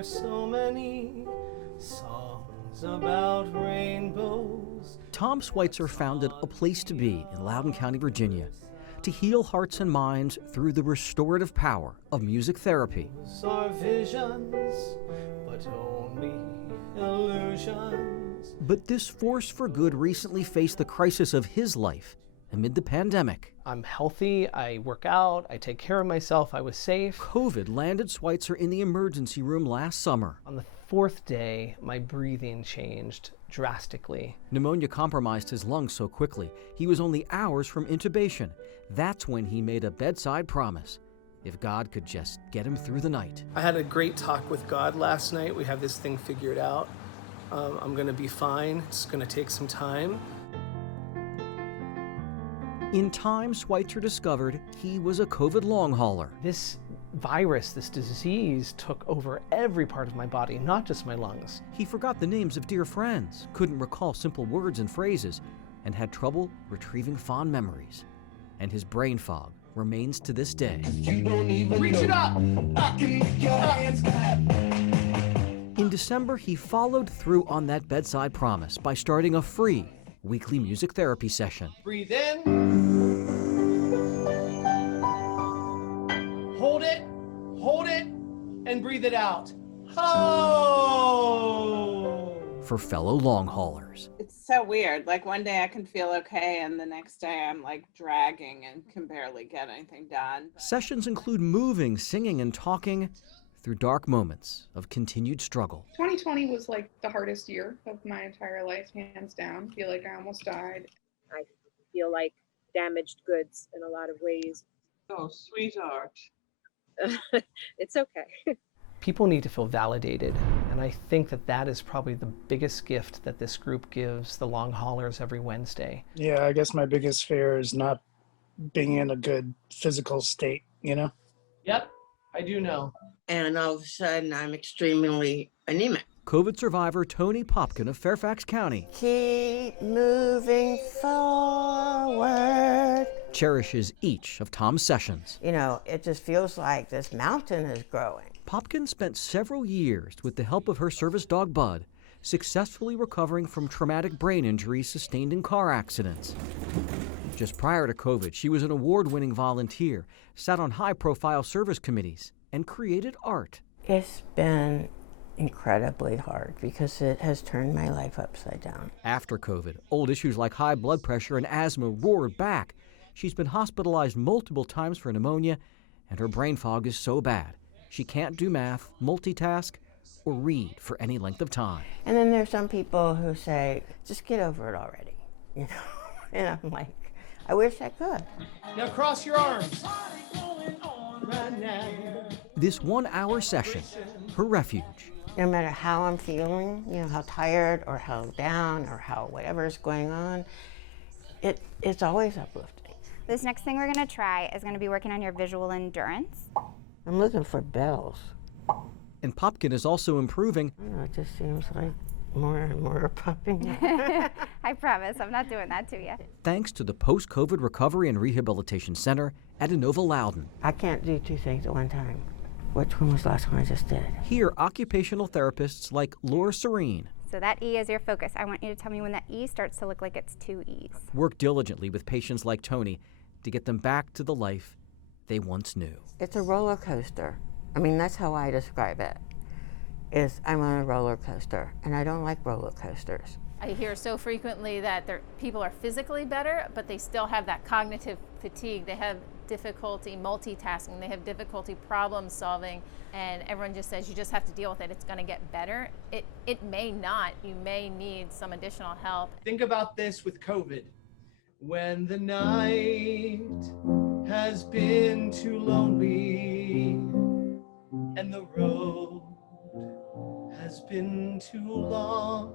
There's so many songs about rainbows. Tom Schweitzer founded A Place to Be in Loudoun County, Virginia, to heal hearts and minds through the restorative power of music therapy. Those are visions, but only illusions. But this force for good recently faced the crisis of his life amid the pandemic. I'm healthy, I work out, I take care of myself, I was safe. COVID landed Schweitzer in the emergency room last summer. On the fourth day, my breathing changed drastically. Pneumonia compromised his lungs so quickly, he was only hours from intubation. That's when he made a bedside promise. If God could just get him through the night. I had a great talk with God last night. We have this thing figured out. I'm gonna be fine. It's gonna take some time. In time, Schweitzer discovered he was a COVID long hauler. This virus, this disease, took over every part of my body, not just my lungs. He forgot the names of dear friends, couldn't recall simple words and phrases, and had trouble retrieving fond memories. And his brain fog remains to this day. Reach it up! In December, he followed through on that bedside promise by starting a free weekly music therapy session. Breathe in. Hold it, and breathe it out. Oh! For fellow long haulers. It's so weird. Like one day I can feel okay and the next day I'm like dragging and can barely get anything done. Sessions include moving, singing, and talking through dark moments of continued struggle. 2020 was like the hardest year of my entire life, hands down. I feel like I almost died. I feel like damaged goods in a lot of ways. Oh, sweetheart. It's okay. People need to feel validated, and I think that that is probably the biggest gift that this group gives the long haulers every Wednesday. Yeah, I guess my biggest fear is not being in a good physical state, you know? Yep, I do know. And all of a sudden, I'm extremely anemic. COVID survivor Tony Popkin of Fairfax County Keep moving forward. cherishes each of Tom's sessions. You know, it just feels like this mountain is growing. Popkin spent several years with the help of her service dog Bud, successfully recovering from traumatic brain injuries sustained in car accidents. Just prior to COVID, she was an award-winning volunteer, sat on high-profile service committees, and created art. It's been incredibly hard because it has turned my life upside down. After COVID, old issues like high blood pressure and asthma roared back. She's been hospitalized multiple times for pneumonia, and her brain fog is so bad she can't do math, multitask, or read for any length of time. And then there's some people who say, just get over it already, you know? And I'm like, I wish I could. Now cross your arms. Right now. This 1-hour session, her refuge. No matter how I'm feeling, you know, how tired or how down or how whatever's going on, it's always uplifting. This next thing we're going to try is going to be working on your visual endurance. I'm looking for bells. And Popkin is also improving. I don't know, it just seems like more and more are popping up. I promise, I'm not doing that to you. Thanks to the Post-COVID Recovery and Rehabilitation Center at Inova Loudoun. I can't do two things at one time. Which one was the last one I just did? Here, occupational therapists like Laura Serene So that E is your focus. I want you to tell me when that E starts to look like it's two E's. work diligently with patients like Tony to get them back to the life they once knew. It's a roller coaster. I mean, that's how I describe it. I'm on a roller coaster, and I don't like roller coasters. I hear so frequently that people are physically better, but they still have that cognitive fatigue. They have difficulty multitasking. They have difficulty problem solving, and everyone just says you just have to deal with it. It's going to get better. It may not. You may need some additional help. Think about this with COVID. When the night has been too lonely and the road has been too long.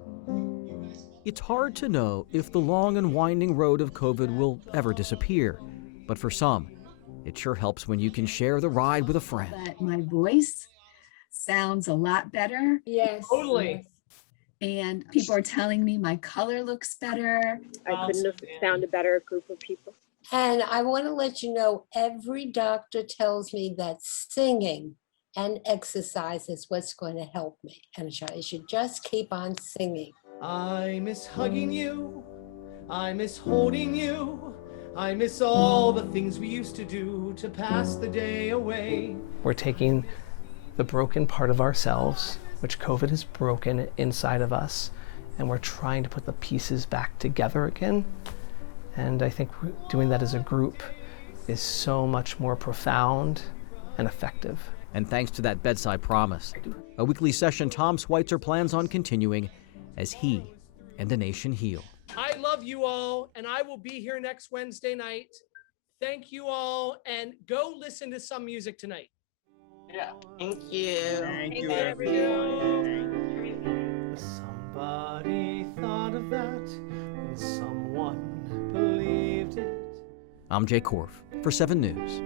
It's hard to know if the long and winding road of COVID will ever disappear, but for some, it sure helps when you can share the ride with a friend. But my voice sounds a lot better. Yes. Totally. And people are telling me my color looks better. I couldn't have found a better group of people. And I want to let you know, every doctor tells me that singing and exercise is what's going to help me. And I should just keep on singing. I miss hugging you. I miss holding you. I miss all the things we used to do to pass the day away. We're taking the broken part of ourselves, which COVID has broken inside of us, and we're trying to put the pieces back together again. And I think doing that as a group is so much more profound and effective. And thanks to that bedside promise, a weekly session Tom Schweitzer plans on continuing as he and the nation heal. I love you all, and I will be here next Wednesday night. Thank you all, and go listen to some music tonight. Yeah. Thank you. Thank you, everyone. Somebody thought of that, and someone believed it. I'm Jay Korff for 7 News.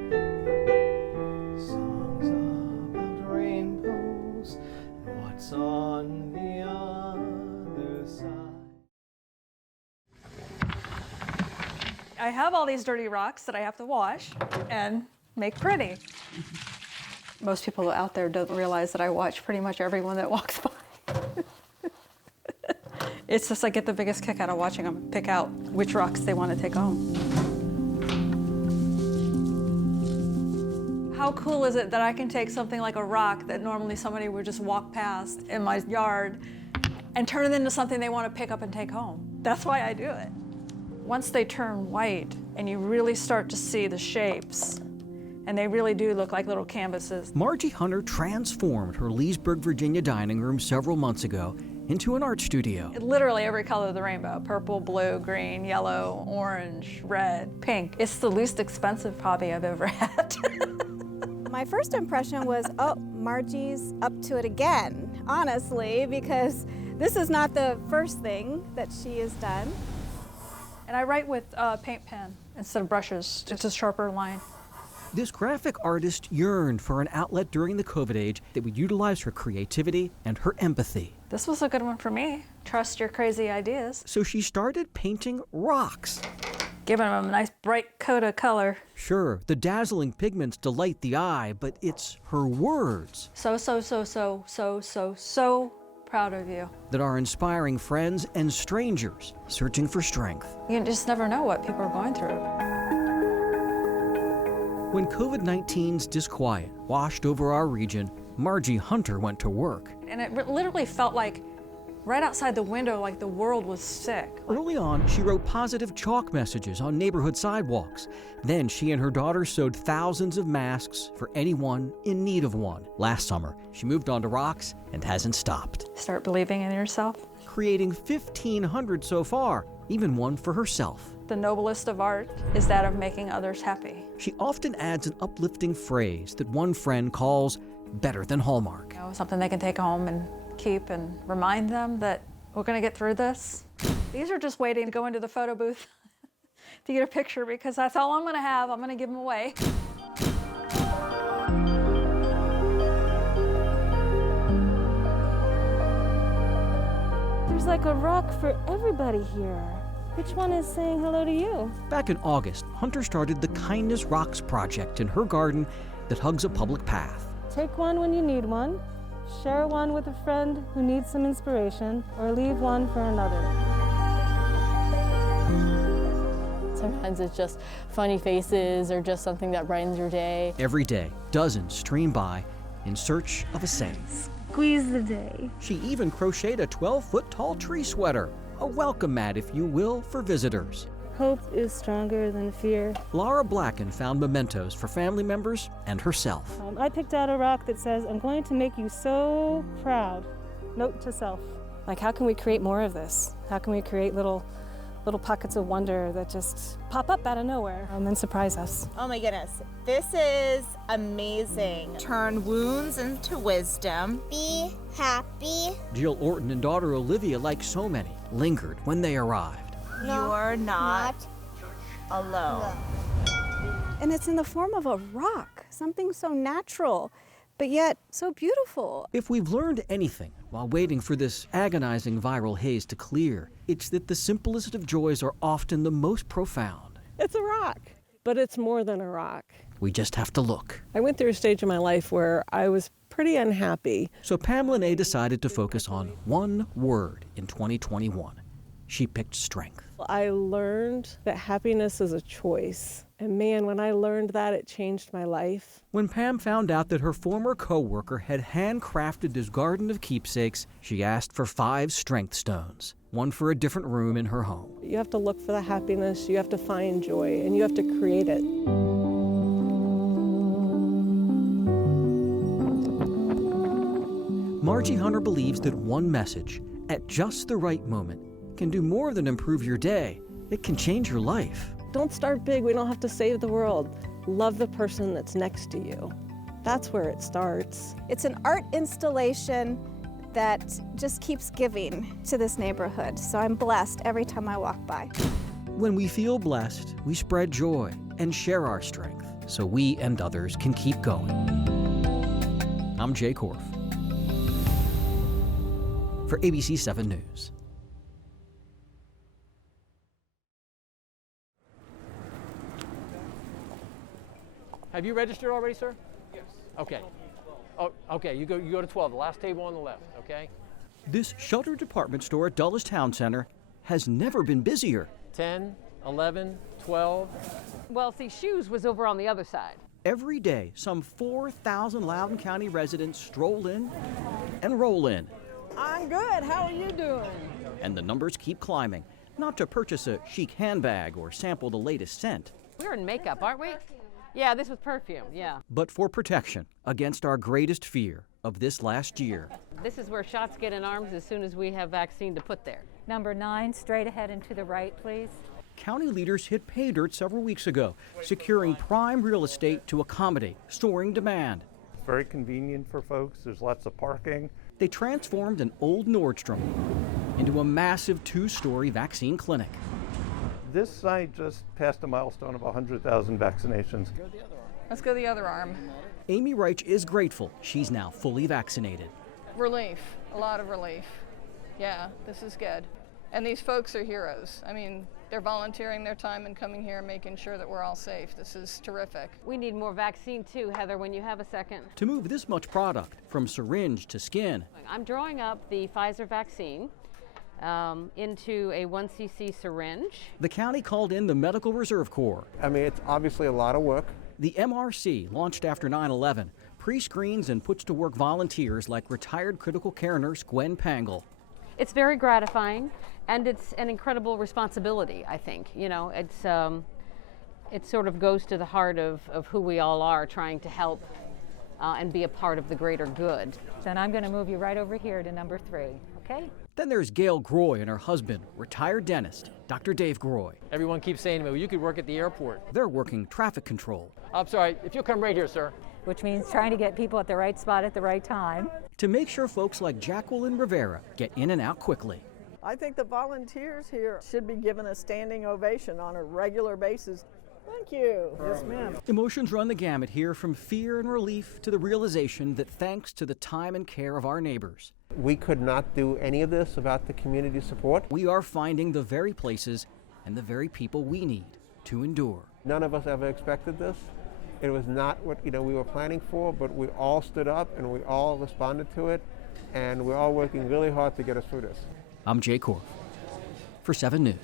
Songs about rainbows and what's on the other side. I have all these dirty rocks that I have to wash and make pretty. Most people out there don't realize that I watch pretty much everyone that walks by. It's just I get the biggest kick out of watching them pick out which rocks they want to take home. How cool is it that I can take something like a rock that normally somebody would just walk past in my yard and turn it into something they want to pick up and take home? That's why I do it. Once they turn white and you really start to see the shapes, and they really do look like little canvases. Margie Hunter transformed her Leesburg, Virginia dining room several months ago into an art studio. Literally every color of the rainbow: purple, blue, green, yellow, orange, red, pink. It's the least expensive hobby I've ever had. My first impression was, oh, Margie's up to it again, honestly, because this is not the first thing that she has done. And I write with paint pen instead of brushes. It's a sharper line. This graphic artist yearned for an outlet during the COVID age that would utilize her creativity and her empathy. This was a good one for me. Trust your crazy ideas. So she started painting rocks. Giving them a nice bright coat of color. Sure, the dazzling pigments delight the eye, but it's her words. So proud of you. That are inspiring friends and strangers searching for strength. You just never know what people are going through. When COVID-19's disquiet washed over our region, Margie Hunter went to work. And it literally felt like right outside the window, like the world was sick. Early on, she wrote positive chalk messages on neighborhood sidewalks. Then she and her daughter sewed thousands of masks for anyone in need of one. Last summer, she moved on to rocks and hasn't stopped. Start believing in yourself. Creating 1,500 so far, even one for herself. The noblest of art is that of making others happy. She often adds an uplifting phrase that one friend calls better than Hallmark. You know, something they can take home and keep and remind them that we're going to get through this. These are just waiting to go into the photo booth to get a picture because that's all I'm going to have. I'm going to give them away. There's like a rock for everybody here. Which one is saying hello to you? Back in August, Hunter started the Kindness Rocks project in her garden that hugs a public path. Take one when you need one, share one with a friend who needs some inspiration, or leave one for another. Sometimes it's just funny faces or just something that brightens your day. Every day, dozens stream by in search of a saying. Squeeze the day. She even crocheted a 12-foot-tall tree sweater, a welcome mat, if you will, for visitors. Hope is stronger than fear. Laura Blacken found mementos for family members and herself. I picked out a rock that says, I'm going to make you so proud. Note to self. Like, how can we create more of this? How can we create little pockets of wonder that just pop up out of nowhere and then surprise us? Oh my goodness, this is amazing. Turn wounds into wisdom. Be happy. Jill Orton and daughter Olivia, like so many, lingered when they arrived. You're not alone. And it's in the form of a rock, something so natural, but yet so beautiful. If we've learned anything while waiting for this agonizing viral haze to clear, it's that the simplest of joys are often the most profound. It's a rock, but it's more than a rock. We just have to look. I went through a stage in my life where I was pretty unhappy. So Pam Lene decided to focus on one word in 2021. She picked strength. I learned that happiness is a choice. And man, when I learned that, it changed my life. When Pam found out that her former co-worker had handcrafted this garden of keepsakes, she asked for 5 strength stones, one for a different room in her home. You have to look for the happiness, you have to find joy, and you have to create it. Margie Hunter believes that one message, at just the right moment, can do more than improve your day. It can change your life. Don't start big. We don't have to save the world. Love the person that's next to you. That's where it starts. It's an art installation that just keeps giving to this neighborhood. So I'm blessed every time I walk by. When we feel blessed, we spread joy and share our strength so we and others can keep going. I'm Jay Korff for ABC 7 News. Have you registered already, sir? Yes. Okay. Oh, okay. You go to 12, the last table on the left. Okay. This sheltered department store at Dulles Town Center has never been busier. 10, 11, 12. Well, see, shoes was over on the other side. Every day, some 4,000 Loudoun County residents stroll in and roll in. I'm good. How are you doing? And the numbers keep climbing, not to purchase a chic handbag or sample the latest scent. We're in makeup, aren't we? Yeah, this was perfume, yeah. But for protection against our greatest fear of this last year. This is where shots get in arms as soon as we have vaccine to put there. Number 9, straight ahead and to the right, please. County leaders hit pay dirt several weeks ago, securing prime real estate to accommodate soaring demand. It's very convenient for folks. There's lots of parking. They transformed an old Nordstrom into a massive 2-story vaccine clinic. This site just passed a milestone of 100,000 vaccinations. Let's go the other arm. Amy Reich is grateful she's now fully vaccinated. Relief, a lot of relief. Yeah, this is good. And these folks are heroes. I mean, they're volunteering their time and coming here and making sure that we're all safe. This is terrific. We need more vaccine too, Heather, when you have a second. To move this much product from syringe to skin. I'm drawing up the Pfizer vaccine into a 1cc syringe. The county called in the Medical Reserve Corps. I mean, it's obviously a lot of work. The MRC, launched after 9/11, pre-screens and puts to work volunteers like retired critical care nurse Gwen Pangle. It's very gratifying, and it's an incredible responsibility, I think. You know, it sort of goes to the heart of who we all are, trying to help and be a part of the greater good. Then I'm going to move you right over here to number 3, okay? Then there's Gail Groy and her husband, retired dentist, Dr. Dave Groy. Everyone keeps saying to me, well, you could work at the airport. They're working traffic control. I'm sorry, if you'll come right here, sir. Which means trying to get people at the right spot at the right time. To make sure folks like Jacqueline Rivera get in and out quickly. I think the volunteers here should be given a standing ovation on a regular basis. Thank you. Yes, ma'am. Emotions run the gamut here, from fear and relief to the realization that thanks to the time and care of our neighbors, We could not do any of this without the community support. we are finding the very places and the very people we need to endure. None of us ever expected this. It was not what we were planning for, but we all stood up and we all responded to it, and we're all working really hard to get us through this. I'm Jay Korff for 7 News.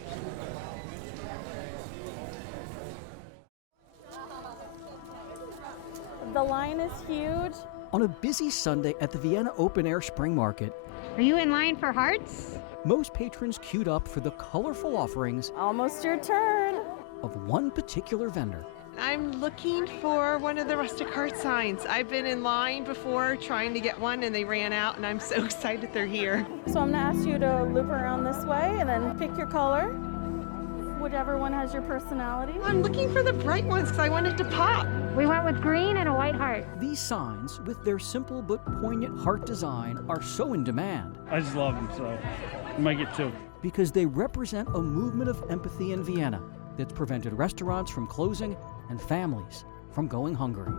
The line is huge. On a busy Sunday at the Vienna Open Air Spring Market, Are you in line for hearts? most patrons queued up for the colorful offerings Almost your turn. of one particular vendor. I'm looking for one of the Rustic heart signs. I've been in line before trying to get one and they ran out, and I'm so excited they're here. So I'm gonna ask you to loop around this way and then pick your color. Whichever one has your personality. I'm looking for the bright ones because I want it to pop. We went with green and a white heart. These signs, with their simple but poignant heart design, are so in demand. I just love them, so I might get 2. Because they represent a movement of empathy in Vienna that's prevented restaurants from closing and families from going hungry.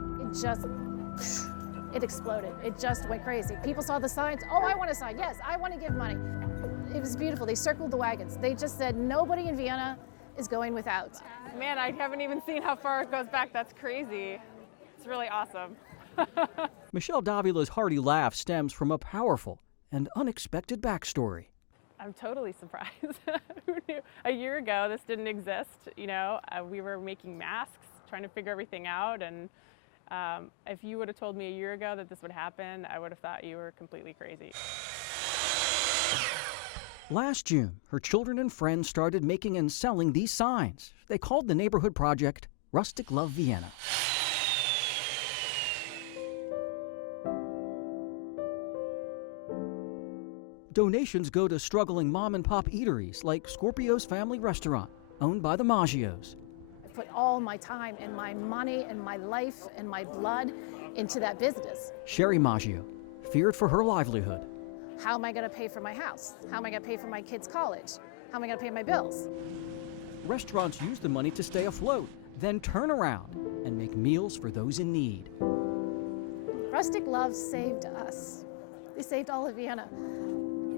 It exploded. It just went crazy. People saw the signs. Oh, I want a sign. Yes, I want to give money. It was beautiful. They circled the wagons. They just said nobody in Vienna is going without. Man, I haven't even seen how far it goes back. That's crazy. It's really awesome. Michelle Davila's hearty laugh stems from a powerful and unexpected backstory. I'm totally surprised. Who knew? A year ago, this didn't exist. We were making masks, trying to figure everything out, and if you would have told me a year ago that this would happen, I would have thought you were completely crazy. Last June, her children and friends started making and selling these signs. They called the neighborhood project Rustic Love Vienna. Donations go to struggling mom-and-pop eateries like Scorpio's Family Restaurant, owned by the Maggios. I put all my time and my money and my life and my blood into that business. Sherry Maggio feared for her livelihood. How am I going to pay for my house? How am I going to pay for my kids' college? How am I going to pay my bills? Restaurants use the money to stay afloat, then turn around and make meals for those in need. Rustic Love saved us. They saved all of Vienna.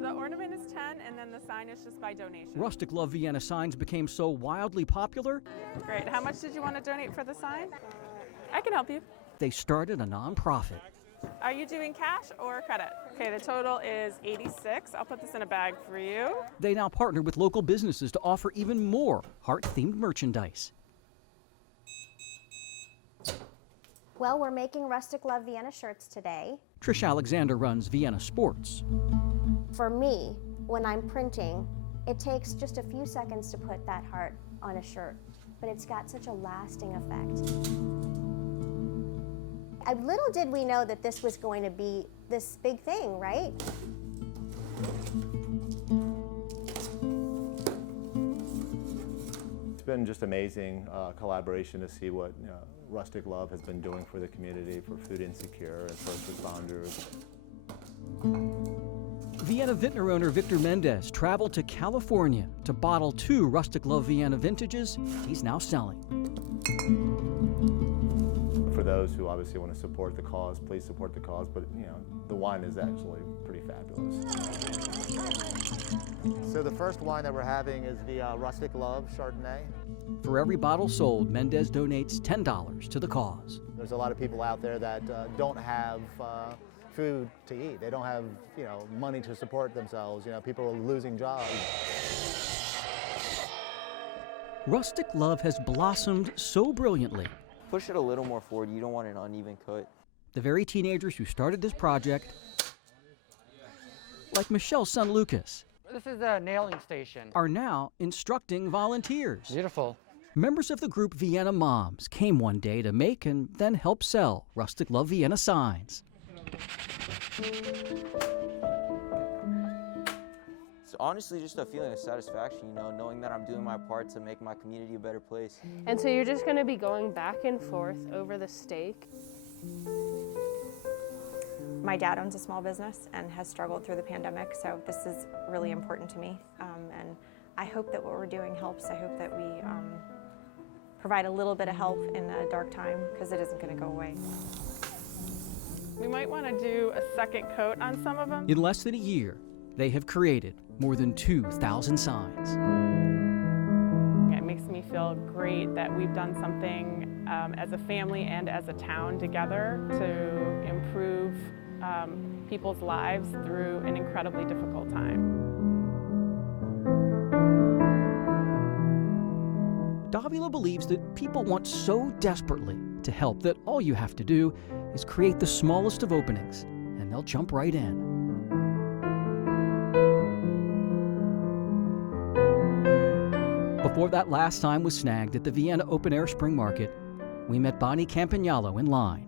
The ornament is 10, and then the sign is just by donation. Rustic Love Vienna signs became so wildly popular. Great. How much did you want to donate for the sign? I can help you. They started a nonprofit. Are you doing cash or credit? Okay, the total is $86. I'll put this in a bag for you. They now partner with local businesses to offer even more heart-themed merchandise. Well, we're making Rustic Love Vienna shirts today. Trish Alexander runs Vienna Sports. For me, when I'm printing, it takes just a few seconds to put that heart on a shirt, but it's got such a lasting effect. Little did we know that this was going to be this big thing, right? It's been just amazing collaboration to see what Rustic Love has been doing for the community, for food insecure and first responders. Vienna Vintner owner Victor Mendez traveled to California to bottle 2 Rustic Love Vienna vintages he's now selling. For those who obviously want to support the cause, please support the cause, but the wine is actually pretty fabulous. So the first wine that we're having is the Rustic Love Chardonnay. For every bottle sold, Mendez donates $10 to the cause. There's a lot of people out there that don't have food to eat. They don't have, money to support themselves. People are losing jobs. Rustic Love has blossomed so brilliantly. Push it a little more forward. You don't want an uneven cut. The very teenagers who started this project, like Michelle's son Lucas, this is a nailing station, are now instructing volunteers. Beautiful. Members of the group Vienna Moms came one day to make and then help sell Rustic Love Vienna signs. It's honestly just a feeling of satisfaction, knowing that I'm doing my part to make my community a better place. And so you're just going to be going back and forth over the steak. My dad owns a small business and has struggled through the pandemic, so this is really important to me. And I hope that what we're doing helps. I hope that we provide a little bit of help in a dark time, because it isn't going to go away. We might want to do a second coat on some of them. In less than a year, they have created more than 2,000 signs. It makes me feel great that we've done something as a family and as a town together to improve people's lives through an incredibly difficult time. Davila believes that people want so desperately to help that all you have to do is create the smallest of openings, and they'll jump right in. Before that last sign was snagged at the Vienna Open Air Spring Market, we met Bonnie Campagnolo in line.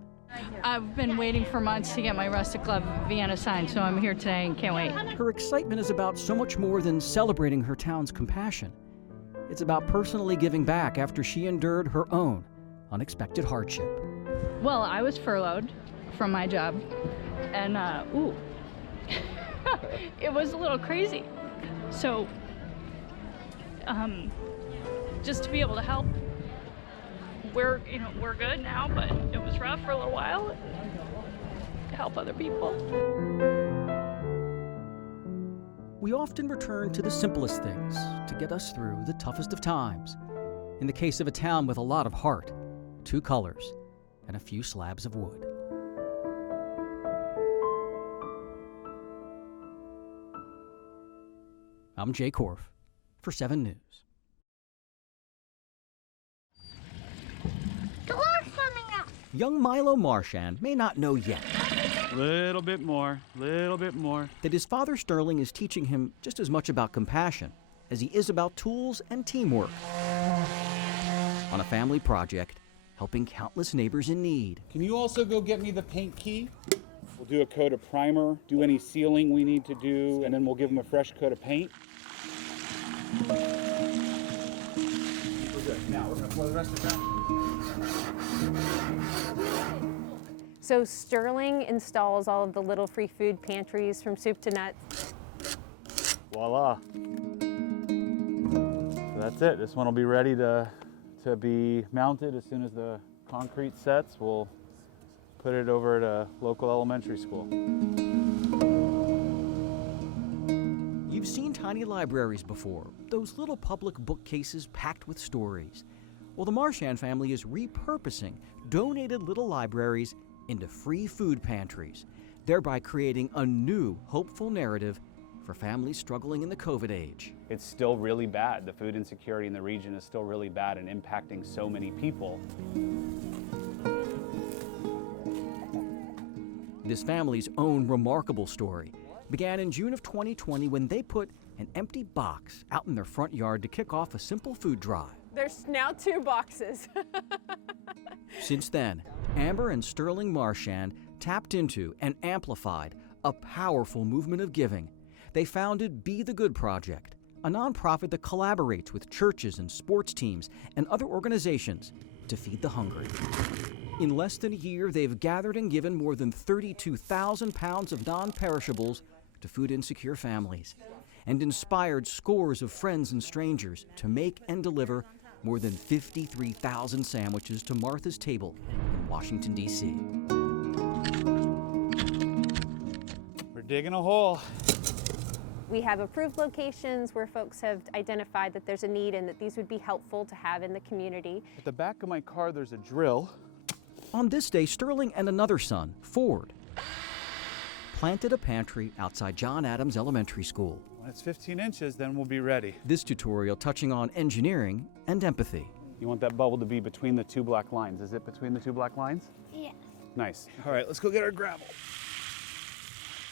I've been waiting for months to get my Rustic Love Vienna sign, so I'm here today and can't wait. Her excitement is about so much more than celebrating her town's compassion. It's about personally giving back after she endured her own unexpected hardship. Well, I was furloughed from my job, and it was a little crazy. So, just to be able to help, we're good now, but it was rough for a little while. Help other people. We often return to the simplest things to get us through the toughest of times. In the case of a town with a lot of heart, 2 colors, and a few slabs of wood. I'm Jay Korff for 7 News. Young Milo Marchand may not know yet Little bit more, that his father Sterling is teaching him just as much about compassion as he is about tools and teamwork. On a family project, helping countless neighbors in need. Can you also go get me the paint key? We'll do a coat of primer, do any sealing we need to do, and then we'll give them a fresh coat of paint. We're good. Now we're going to pour the rest of that. So Sterling installs all of the little free food pantries from soup to nuts. Voila. So that's it. This one will be ready to be mounted as soon as the concrete sets. We'll put it over at a local elementary school. You've seen tiny libraries before, those little public bookcases packed with stories. Well, the Marchand family is repurposing donated little libraries into free food pantries, thereby creating a new, hopeful narrative for families struggling in the COVID age. It's still really bad. The food insecurity in the region is still really bad and impacting so many people. This family's own remarkable story began in June of 2020 when they put an empty box out in their front yard to kick off a simple food drive. There's now 2 boxes. Since then, Amber and Sterling Marchand tapped into and amplified a powerful movement of giving. They founded Be the Good Project, a nonprofit that collaborates with churches and sports teams and other organizations to feed the hungry. In less than a year, they've gathered and given more than 32,000 pounds of non-perishables to food insecure families and inspired scores of friends and strangers to make and deliver more than 53,000 sandwiches to Martha's Table in Washington, D.C. We're digging a hole. We have approved locations where folks have identified that there's a need and that these would be helpful to have in the community. At the back of my car, there's a drill. On this day, Sterling and another son, Ford, planted a pantry outside John Adams Elementary School. When it's 15 inches, then we'll be ready. This tutorial touching on engineering and empathy. You want that bubble to be between the 2 black lines. Is it between the 2 black lines? Yes. Nice. All right, let's go get our gravel.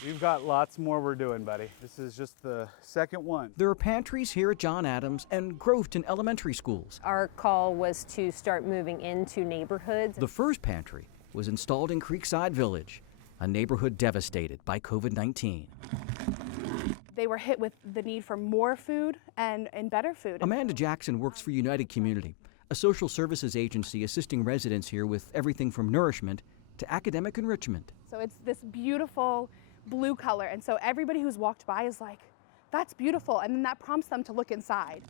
We've got lots more we're doing, buddy. This is just the second one. There are pantries here at John Adams and Groveton Elementary Schools. Our call was to start moving into neighborhoods. The first pantry was installed in Creekside Village, a neighborhood devastated by COVID-19. They were hit with the need for more food and better food. Amanda Jackson works for United Community, a social services agency assisting residents here with everything from nourishment to academic enrichment. So it's this beautiful blue color, and so everybody who's walked by is like, that's beautiful, and then that prompts them to look inside.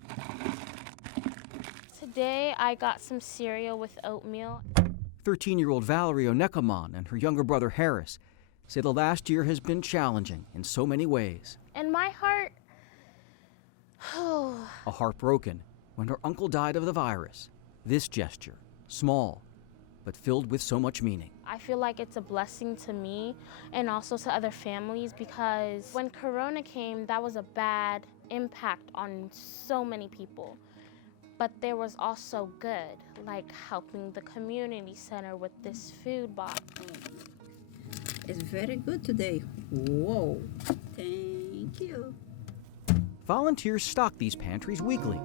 Today I got some cereal with oatmeal. 13-year-old Valerie Onekamon and her younger brother Harris say the last year has been challenging in so many ways. And my heart, A heart broken when her uncle died of the virus. This gesture, small, but filled with so much meaning. I feel like it's a blessing to me and also to other families, because when Corona came, that was a bad impact on so many people. But there was also good, like helping the community center with this food box. It's very good today. Whoa, thank you. Volunteers stock these pantries weekly.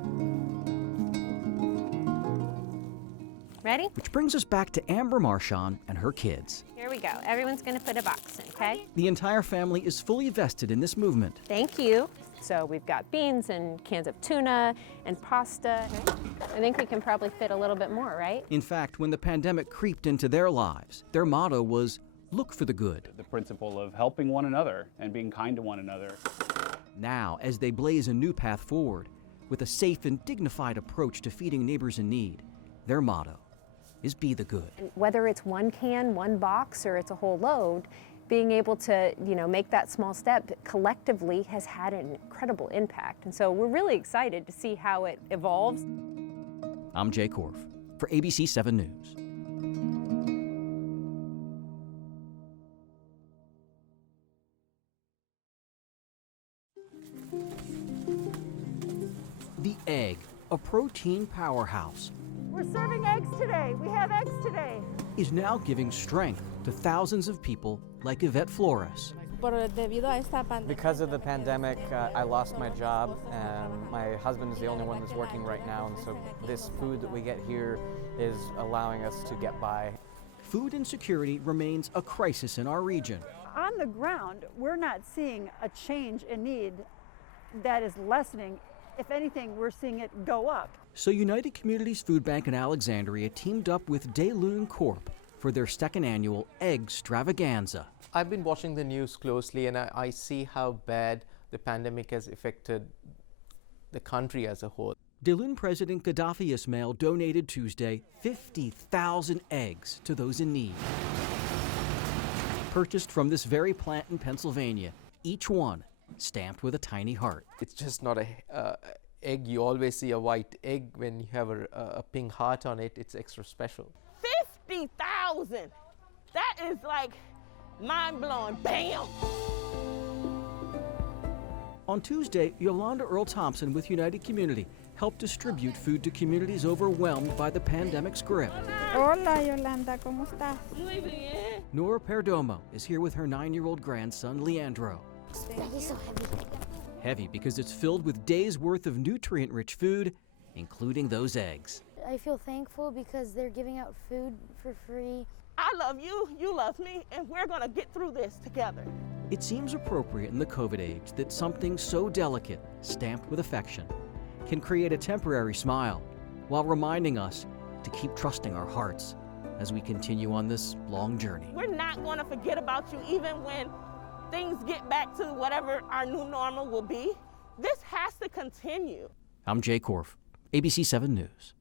Ready? Which brings us back to Amber Marchand and her kids. Here we go. Everyone's going to put a box in, okay? The entire family is fully vested in this movement. Thank you. So we've got beans and cans of tuna and pasta. I think we can probably fit a little bit more, right? In fact, when the pandemic creeped into their lives, their motto was, look for the good. The principle of helping one another and being kind to one another. Now, as they blaze a new path forward, with a safe and dignified approach to feeding neighbors in need, their motto is be the good. And whether it's one can, one box, or it's a whole load, being able to, make that small step collectively has had an incredible impact. And so we're really excited to see how it evolves. I'm Jay Korff for ABC 7 News. protein powerhouse We're serving eggs today. We have eggs today. is now giving strength to thousands of people like Yvette Flores. Because of the pandemic, I lost my job, and my husband is the only one that's working right now, and so this food that we get here is allowing us to get by. Food insecurity remains a crisis in our region. On the ground, we're not seeing a change in need that is lessening. If anything, we're seeing it go up. So United Communities Food Bank in Alexandria teamed up with DeLune Corp for their second annual Egg Stravaganza. I've been watching the news closely, and I see how bad the pandemic has affected the country as a whole. DeLune President Gaddafi Ismail donated Tuesday 50,000 eggs to those in need. Purchased from this very plant in Pennsylvania, each one stamped with a tiny heart. It's just not a egg. You always see a white egg. When you have a pink heart on it, it's extra special. 50,000! That is like mind-blowing. Bam! On Tuesday, Yolanda Earl Thompson with United Community helped distribute food to communities overwhelmed by the pandemic's grip. Hola, Yolanda, ¿cómo estás? Muy bien. Nora Perdomo is here with her 9-year-old grandson, Leandro. That is so heavy. Heavy because it's filled with days' worth of nutrient-rich food, including those eggs. I feel thankful because they're giving out food for free. I love you, you love me, and we're gonna get through this together. It seems appropriate in the COVID age that something so delicate, stamped with affection, can create a temporary smile while reminding us to keep trusting our hearts as we continue on this long journey. We're not gonna forget about you even when things get back to whatever our new normal will be. This has to continue. I'm Jay Korff, ABC 7 News.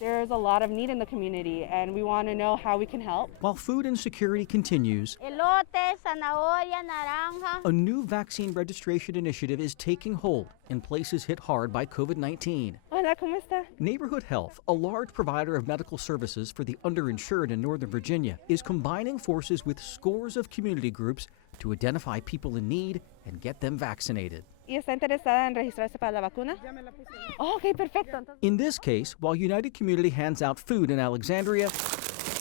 There's a lot of need in the community, and we want to know how we can help. While food insecurity continues, Elote, zanahoria, naranja. a new vaccine registration initiative is taking hold in places hit hard by COVID-19. Hola, ¿cómo está? Neighborhood Health, a large provider of medical services for the underinsured in Northern Virginia, is combining forces with scores of community groups to identify people in need and get them vaccinated. ¿Y está interesada en registrarse para la vacuna? Oh, ok, perfecto. In this case, while United Community hands out food in Alexandria,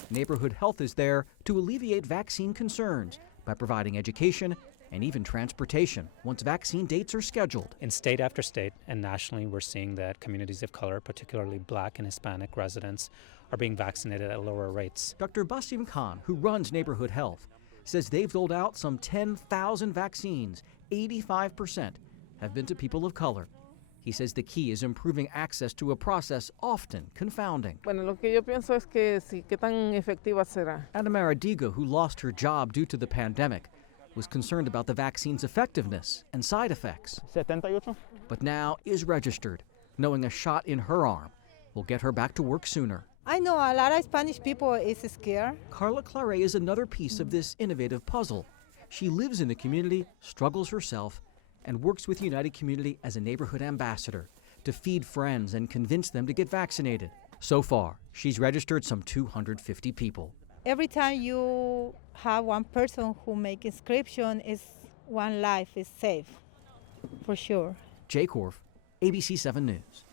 Neighborhood Health is there to alleviate vaccine concerns by providing education and even transportation once vaccine dates are scheduled. In state after state and nationally, we're seeing that communities of color, particularly Black and Hispanic residents, are being vaccinated at lower rates. Dr. Basim Khan, who runs Neighborhood Health, says they've doled out some 10,000 vaccines. 85% have been to people of color. He says the key is improving access to a process often confounding. Bueno, lo que yo pienso es que sí, qué tan efectiva será. Adamara Digo, who lost her job due to the pandemic, was concerned about the vaccine's effectiveness and side effects. 78. But now is registered, knowing a shot in her arm will get her back to work sooner. I know a lot of Spanish people is scared. Carla Clare is another piece of this innovative puzzle. She lives in the community, struggles herself, and works with United Community as a neighborhood ambassador to feed friends and convince them to get vaccinated. So far, she's registered some 250 people. Every time you have one person who make inscription, is one life is safe, for sure. Jay Korff, ABC 7 News.